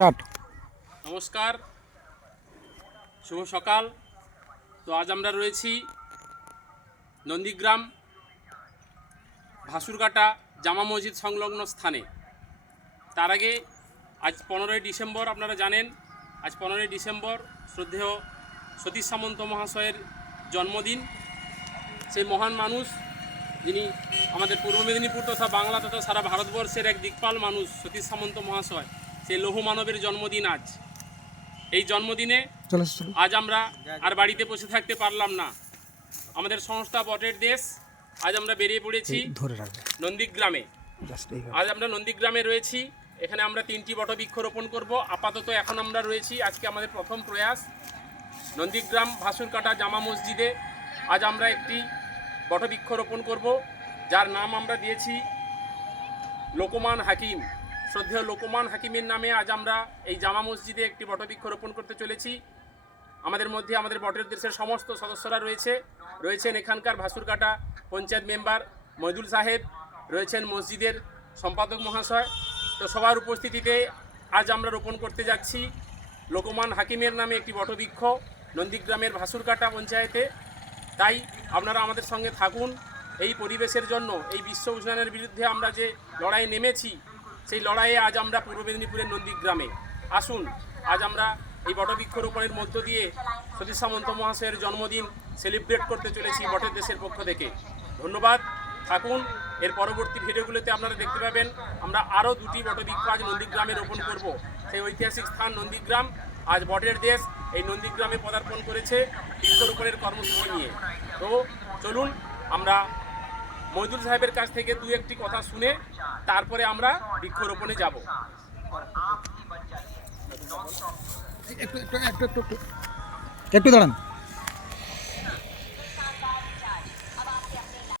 নমস্কার, শুভ সকাল। তো আজ আমরা রয়েছি নন্দীগ্রাম ভাসুরঘাটা জামা মসজিদ সংলগ্ন স্থানে। তার আগে আজ 15ই ডিসেম্বর, আপনারা জানেন আজ 15ই ডিসেম্বর শ্রদ্ধেয় সতীশ সামন্ত মহাশয়ের জন্মদিন। সেই মহান মানুষ যিনি আমাদের পূর্ব মেদিনীপুর তথা বাংলা তথা সারা ভারতবর্ষের এক দিকপাল মানুষ, সতীশ সামন্ত মহাশয়, সেই লৌহ মানবের জন্মদিন আজ। এই জন্মদিনে আজ আমরা আর বাড়িতে বসে থাকতে পারলাম না। আমাদের সংস্থা বটের দেশ, আজ আমরা বেরিয়ে পড়েছি নন্দীগ্রামে। আজ আমরা নন্দীগ্রামে রয়েছি। এখানে আমরা 3টি বটবৃক্ষ রোপণ করব। আপাতত এখন আমরা রয়েছি, আজকে আমাদের প্রথম প্রয়াস নন্দীগ্রাম ভাসুরঘাটা জামা মসজিদে। আজ আমরা একটি বটবৃক্ষ রোপণ করব, যার নাম আমরা দিয়েছি লোকমান হাকিম। শ্রদ্ধেয় লোকমান হাকিমের নামে আজ আমরা এই জামা মসজিদে একটি বটবৃক্ষ রোপণ করতে চলেছি। আমাদের মধ্যে আমাদের বটের দেশের সমস্ত সদস্যরা রয়েছেন এখানকার ভাসুরঘাটা পঞ্চায়েত মেম্বার মইদুল সাহেব, রয়েছেন মসজিদের সম্পাদক মহাশয়। তো সবার উপস্থিতিতে আজ আমরা রোপণ করতে যাচ্ছি লোকমান হাকিমের নামে একটি বটবৃক্ষ নন্দীগ্রামের ভাসুরঘাটা পঞ্চায়েতে। তাই আপনারা আমাদের সঙ্গে থাকুন। এই পরিবেশের জন্য, এই বিশ্ব উষ্ণায়নের বিরুদ্ধে আমরা যে লড়াই নেমেছি, সেই লড়াইয়ে আজ আমরা পূর্ব মেদিনীপুরের নন্দীগ্রামে। আসুন, আজ আমরা এই বটবৃক্ষ রোপণের মধ্য দিয়ে সতীশ সামন্ত মহাশয়ের জন্মদিন সেলিব্রেট করতে চলেছি বটের দেশের পক্ষ থেকে। ধন্যবাদ, থাকুন। এর পরবর্তী ভিডিওগুলোতে আপনারা দেখতে পাবেন আমরা আরও 2টি বটবৃক্ষ আজ নন্দীগ্রামে রোপণ করব। সেই ঐতিহাসিক স্থান নন্দীগ্রাম, আজ বটের দেশ এই নন্দীগ্রামে পদার্পণ করেছে বৃক্ষরোপণের কর্মসূচি নিয়ে। তো চলুন আমরা মইদুল সাহেবের কাছ থেকে 2-1টি কথা শুনে তারপরে আমরা বৃক্ষরোপণে যাব। একটু দাঁড়ান।